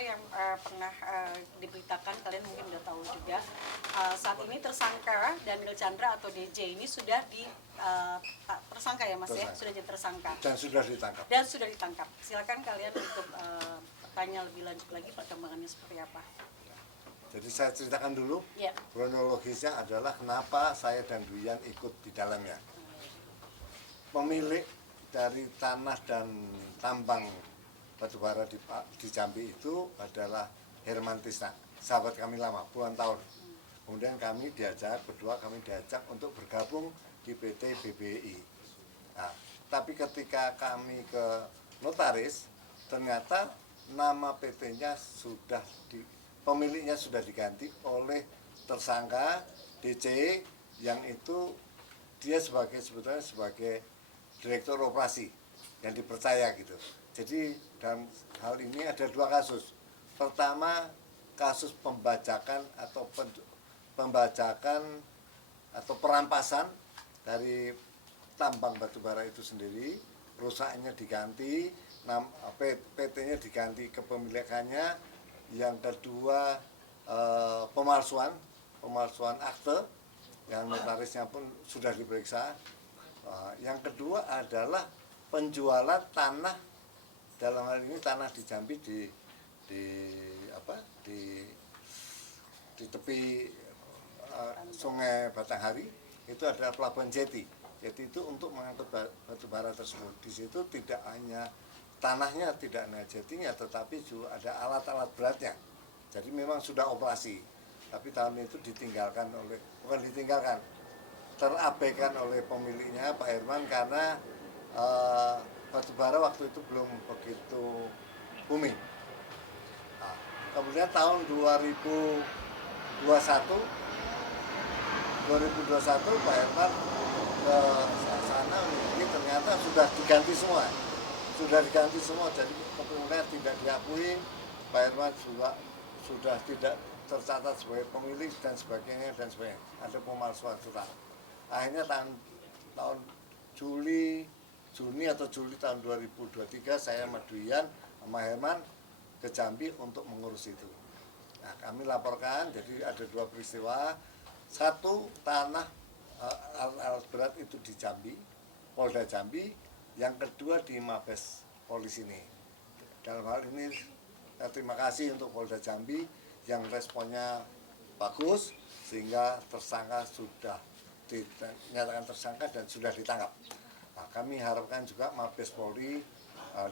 yang pernah diberitakan, kalian mungkin udah tahu juga, saat ini tersangka Daniel Chandra atau DJ ini sudah tersangka ya Mas ya, sudah jadi tersangka dan sudah ditangkap. Silakan kalian untuk bertanya lebih lanjut lagi perkembangannya seperti apa. Jadi saya ceritakan dulu, Ya. kronologisnya adalah kenapa saya dan Duyan ikut di dalamnya. Pemilik dari tanah dan tambang batubara di Jambi itu adalah Herman Tisna, sahabat kami lama, puluhan tahun. Kemudian kami diajak untuk bergabung di PT BBI. Nah, tapi ketika kami ke notaris, ternyata nama PT-nya pemiliknya sudah diganti oleh tersangka DC yang itu dia sebetulnya sebagai direktur operasi yang dipercaya gitu. Jadi dalam hal ini ada dua kasus. Pertama, kasus pembajakan atau perampasan dari tambang batubara itu sendiri, perusahaannya diganti, PT-nya diganti kepemilikannya. Yang kedua, pemalsuan akte yang notarisnya pun sudah diperiksa. Yang kedua adalah penjualan tanah, dalam hal ini tanah di Jambi di tepi Sungai Batanghari, itu adalah pelabuhan jeti. Jadi itu untuk mengangkut batubara tersebut. Di situ tidak hanya tanahnya, tidak hanya jetinya, tetapi juga ada alat-alat beratnya. Jadi memang sudah operasi. Tapi tahun itu terabaikan oleh pemiliknya Pak Herman karena batubara waktu itu belum begitu booming. Nah, kemudian tahun 2021 Pak Herman ke sana, ini ternyata sudah diganti semua. Jadi kemudian tidak diakui, Pak Herman sudah tidak tercatat sebagai pemilik dan sebagainya. Ada pemalsuan surat. Akhirnya tahun Juni tahun 2023 saya sama Duyan sama Herman ke Jambi untuk mengurus itu. Nah, kami laporkan, jadi ada dua peristiwa. Satu, tanah alat berat itu di Jambi, Polda Jambi. Yang kedua di Mabes Polisi ini. Dalam hal ini saya terima kasih untuk Polda Jambi yang responnya bagus sehingga tersangka sudah dinyatakan tersangka dan sudah ditangkap. Nah, kami harapkan juga Mabes Polri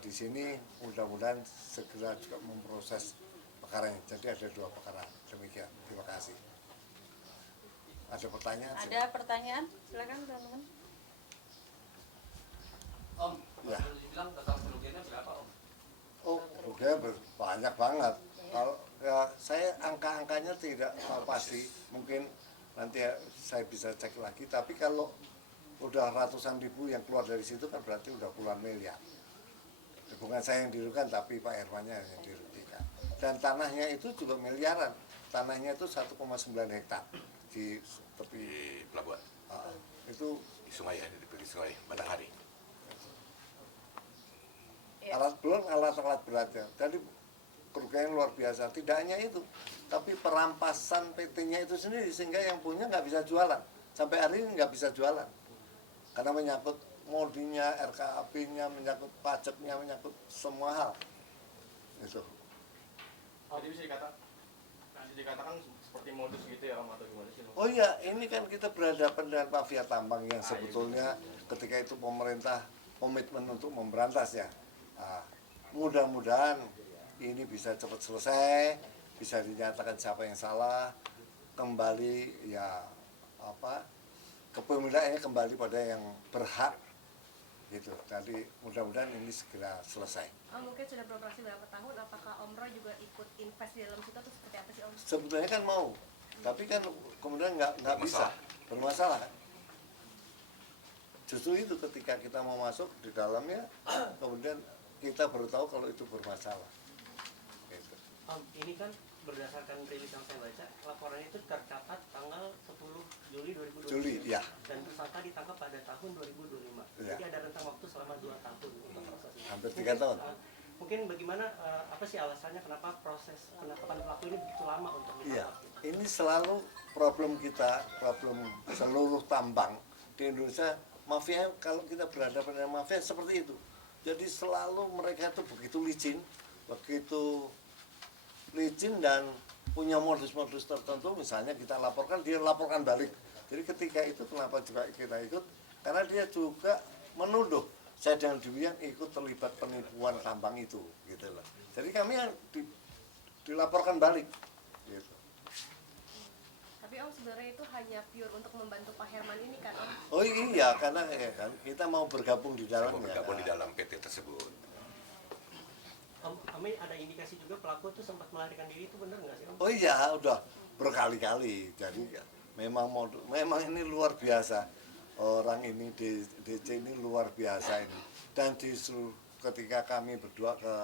di sini mudah-mudahan segera juga memproses perkara ini. Jadi ada dua perkara. Demikian. Terima kasih. Ada pertanyaan? Ada pertanyaan? Silakan teman-teman. Om, ya. Bilang total kerugiannya berapa Om? Oh, kerugiannya banyak banget. Kalau ya, saya angka-angkanya tidak tahu pasti, mungkin nanti saya bisa cek lagi. Tapi kalau udah ratusan ribu yang keluar dari situ kan berarti udah puluhan miliar. Bukan saya yang dirugikan, tapi Pak Hermannya yang dirugikan. Dan tanahnya itu juga miliaran. Tanahnya itu 1,9 hektar di tepi pelabuhan. Itu Di sungai ya, di tepi sungai Batanghari. alat-alat beratnya. Jadi kerugian luar biasa. Tidak hanya itu, tapi perampasan PT-nya itu sendiri sehingga yang punya nggak bisa jualan. Sampai hari ini nggak bisa jualan karena menyangkut modinya, RKAP-nya, menyangkut pajaknya, menyangkut semua hal. Itu. Jadi bisa dikatakan seperti modus gitu ya Om, atau gimana sih? Oh iya, ini kan kita berhadapan dengan mafia tambang yang sebetulnya ketika itu pemerintah komitmen untuk memberantas ya. Nah, mudah-mudahan ini bisa cepat selesai, bisa dinyatakan siapa yang salah, kembali ya kepemilikannya kembali pada yang berhak gitu. Jadi mudah-mudahan ini segera selesai. Mungkin sudah beroperasi berapa tahun, apakah Om Roy juga ikut invest di dalam situ atau seperti apa sih Om? Sebetulnya kan mau, tapi kan kemudian nggak bisa, bermasalah kan. Justru itu ketika kita mau masuk di dalamnya, kemudian kita baru tahu kalau itu bermasalah. Gitu. Ini kan berdasarkan rilis yang saya baca, laporan itu tercatat tanggal 10 Juli 2020. Juli, ya. Dan tersangka ditangkap pada tahun 2025. Ya. Jadi ada rentang waktu selama 2 tahun untuk proses ini. Hampir 3 tahun. mungkin bagaimana apa sih alasannya kenapa proses penangkapan pelaku ini begitu lama untuk Iya, ditangkap? ini selalu problem kita, problem seluruh tambang di Indonesia. Mafia, kalau kita berhadapan dengan mafia seperti itu. Jadi selalu mereka itu begitu licin dan punya modus-modus tertentu. Misalnya kita laporkan, dia laporkan balik. Jadi ketika itu kenapa juga kita ikut? Karena dia juga menuduh saya dan Dwi yang ikut terlibat penipuan tambang itu, gitu loh. Jadi kami yang dilaporkan balik, gitu. Tapi Om sebenarnya itu hanya pure untuk membantu Pak Herman ini kan Om? Oh iya, karena ya kan kita mau bergabung di Saya mau dalamnya. bergabung di kan. dalam PT tersebut. Om, kami ada indikasi juga pelaku itu sempat melarikan diri, itu benar nggak sih Om? Oh iya, udah berkali-kali. Jadi memang ini luar biasa. Orang ini DC ini luar biasa ini. Dan ketika kami berdua ke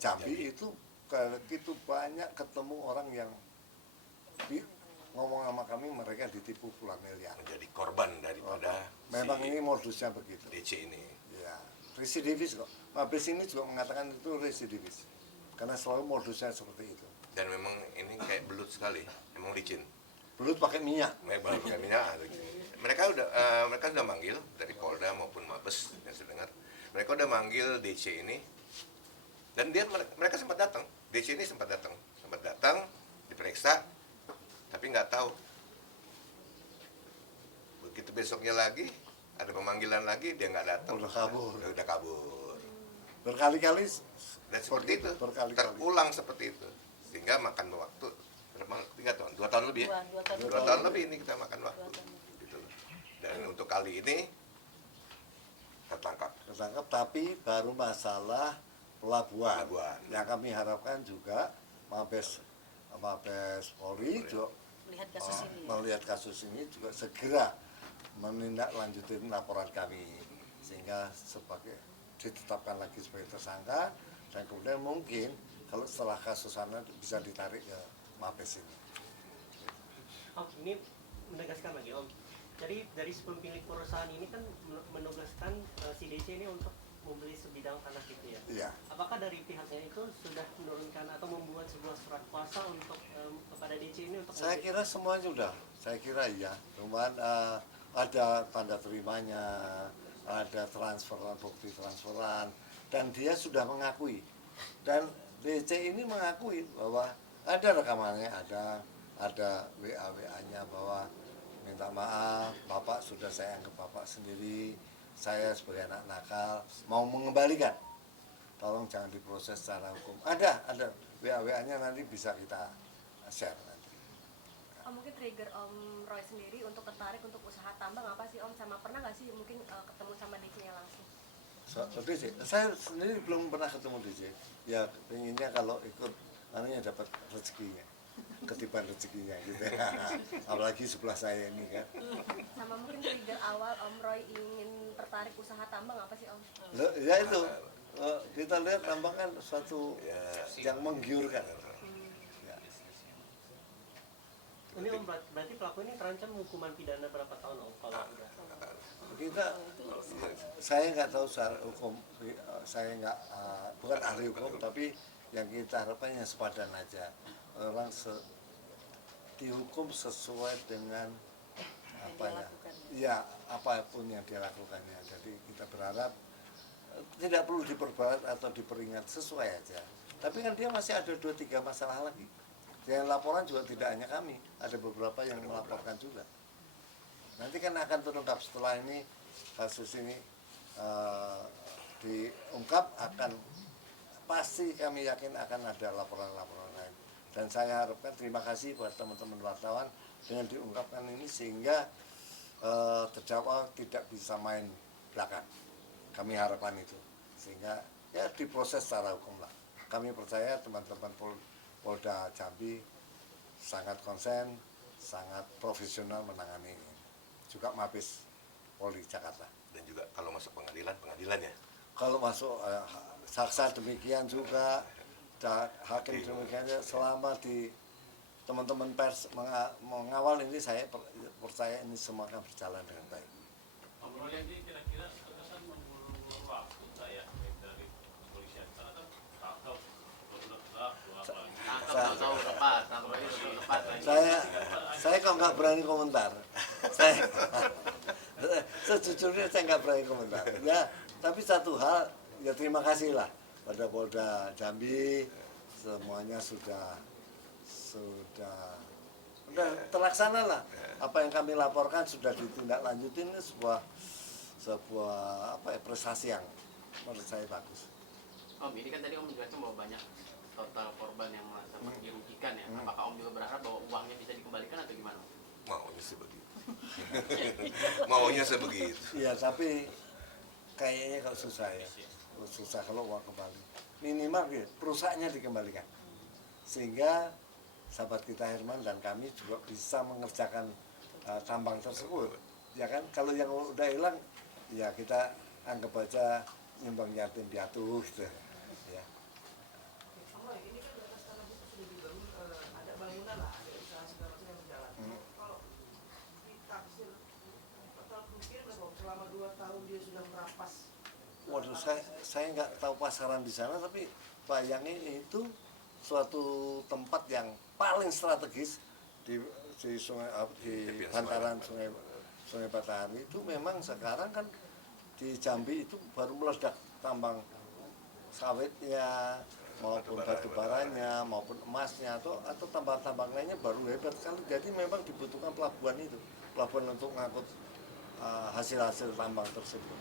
Jambi itu begitu banyak ketemu orang yang ngomong sama kami mereka ditipu puluhan miliar. Menjadi korban daripada Memang si ini modusnya begitu. DC ini. Ya, residivis kok. Mabes ini juga mengatakan itu residivis. Karena selalu modusnya seperti itu. Dan memang ini kayak belut sekali, emang licin. Belut pakai minyak. Memang pakai minyak. Mereka sudah manggil dari Polda maupun Mabes yang saya dengar. Mereka udah manggil DC ini dan mereka sempat datang. DC ini sempat datang diperiksa, tapi nggak tahu. Begitu besoknya lagi ada pemanggilan lagi dia nggak datang. Udah kabur. Udah kabur. Berkali-kali Dan seperti itu berkali-kali. terulang seperti itu sehingga makan waktu 2 tahun lebih ya. Dua 2 tahun lebih ini kita makan waktu. Gitu loh. Dan untuk kali ini tertangkap. Tapi baru masalah pelabuhan. Pelabuhan. Yang kami harapkan juga Mabes Polri juga Melihat kasus ini ya. melihat kasus ini juga segera menindaklanjuti laporan kami sehingga ditetapkan lagi sebagai tersangka dan kemudian mungkin kalau setelah kasus sana bisa ditarik ke Mabes ini. Om, ini menegaskan lagi Om. Jadi dari pemilik perusahaan ini kan menugaskan si DC ini untuk membeli sebidang tanah gitu ya. Iya. Apakah dari pihaknya itu sudah menurunkan atau membuat sebuah surat kuasa untuk kepada DC ini untuk Saya kira semuanya sudah, saya kira iya. Cuman ada tanda terimanya, ada transferan, bukti transferan, dan dia sudah mengakui. Dan DC ini mengakui bahwa ada rekamannya, ada WA-WA-nya bahwa minta maaf, Bapak sudah saya anggap Bapak sendiri, saya sebagai anak nakal mau mengembalikan. Tolong jangan diproses secara hukum. Ada WA-WA-nya nanti bisa kita share nanti. Mungkin trigger Om Roy sendiri untuk tertarik untuk usaha tambang apa sih Om? Sama pernah nggak sih mungkin ketemu sama DC-nya langsung? DC, saya sendiri belum pernah ketemu DC. Ya pengennya kalau ikut anunya dapat rezekinya, ketiban rezekinya gitu ya. Apalagi sebelah saya ini kan. Sama mungkin trigger awal Om Roy ingin tertarik usaha tambang apa sih Om? Ya itu kita lihat tambang kan suatu yang menggiurkan. Ya. ini Om berarti pelaku ini terancam hukuman pidana berapa tahun Om kalau udah? Saya nggak tahu secara hukum, saya nggak bukan ahli hukum, tapi yang kita harapkan yang sepadan aja orang dihukum sesuai dengan apa ya, ya apapun yang dia lakukannya. Jadi kita berharap tidak perlu diperberat atau diperingat, sesuai aja. Tapi kan dia masih ada 2-3 masalah lagi. Yang laporan juga tidak hanya kami, ada beberapa yang melaporkan juga. Nanti kan akan terungkap setelah ini kasus ini diungkap, akan pasti kami yakin akan ada laporan-laporan lain. Dan saya harapkan terima kasih buat teman-teman wartawan dengan diungkapkan ini sehingga terdakwa tidak bisa main belakang. Kami harapkan itu sehingga ya diproses secara hukum lah. Kami percaya teman-teman Polda Jambi sangat konsen, sangat profesional menangani ini. Juga Mabes Polri Jakarta. Dan juga kalau masuk pengadilannya. Kalau masuk saksa demikian juga, hakim demikian, selama di teman-teman pers mengawal ini, saya percaya ini semua akan berjalan dengan baik. Om Roy ini kira-kira terkesan mengulur waktu nggak ya dari kepolisian? Karena berani komentar. Saya, sejujurnya saya nggak berani komentar. Ya, tapi satu hal, ya terima kasih lah pada Polda Jambi, semuanya sudah terlaksana lah. Apa yang kami laporkan sudah ditindaklanjutin, ini sebuah prestasi yang menurut saya bagus. Om, ini kan tadi Om menjelaskan bahwa banyak total korban yang merasa dirugikan ya. Apakah Om juga berharap bahwa uangnya bisa dikembalikan atau gimana? Maunya sebegitu. Maunya sebegitu. Iya, tapi kayaknya kalau susah ya. Susah kalau uang kembali. Minimal ya, perusahaannya dikembalikan. Sehingga sahabat kita Herman dan kami juga bisa mengerjakan tambang tersebut. Ya kan, kalau yang udah hilang, ya kita anggap aja nyumbang yatim piatu gitu. Ya. Ini kan atas tanah itu sudah dibangun, ada bangunan lah, ada usaha segala macam yang berjalan. Kalau ditaksir total kerugian berapa? Selama 2 tahun dia sudah merampas. Waduh, saya nggak tahu pasaran di sana, tapi bayangin itu suatu tempat yang paling strategis di sungai, di bantaran sungai Bataan itu. Memang sekarang kan di Jambi itu baru meledak tambang sawitnya maupun batu baranya maupun emasnya atau tambang-tambang lainnya baru hebat sekali. Jadi memang dibutuhkan pelabuhan itu, pelabuhan untuk mengangkut hasil-hasil tambang tersebut.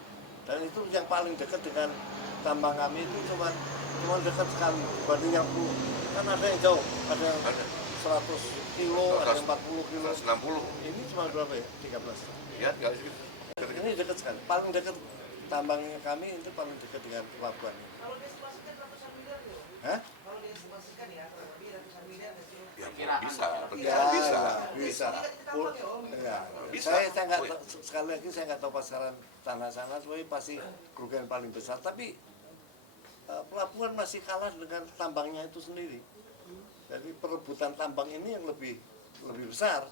Dan itu yang paling dekat dengan tambang kami itu cuma dekat sekali dibanding yang kan ada yang jauh, ada yang 100 kilo, ada yang 40 kilo. 160. Ini cuma berapa ya? 13. Ya, enggak segitu. Ini dekat sekali, paling dekat tambangnya kami itu paling dekat dengan pelabuhan ini. Kalau diestimasikan ratusan miliar ya? Hah? Kalau diestimasikan ya, kurang lebih ratusan miliar nggak sih? Ya, Kira bisa. Ya, Bisa. bisa. Ya. Bisa. Saya nggak sekali lagi saya nggak tahu pasaran tanah sana, tapi pasti kerugian paling besar. Tapi pelabuhan masih kalah dengan tambangnya itu sendiri. Jadi perebutan tambang ini yang lebih besar,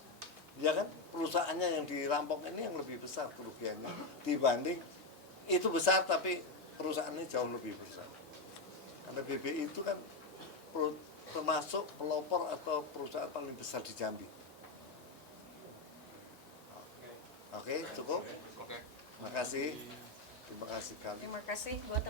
ya kan? Perusahaannya yang dirampok ini yang lebih besar kerugiannya dibanding itu besar, tapi perusahaannya jauh lebih besar. Karena BBI itu kan termasuk pelopor atau perusahaan paling besar di Jambi. Oke, cukup. Oke. Terima kasih. Terima kasih kali. Terima kasih buat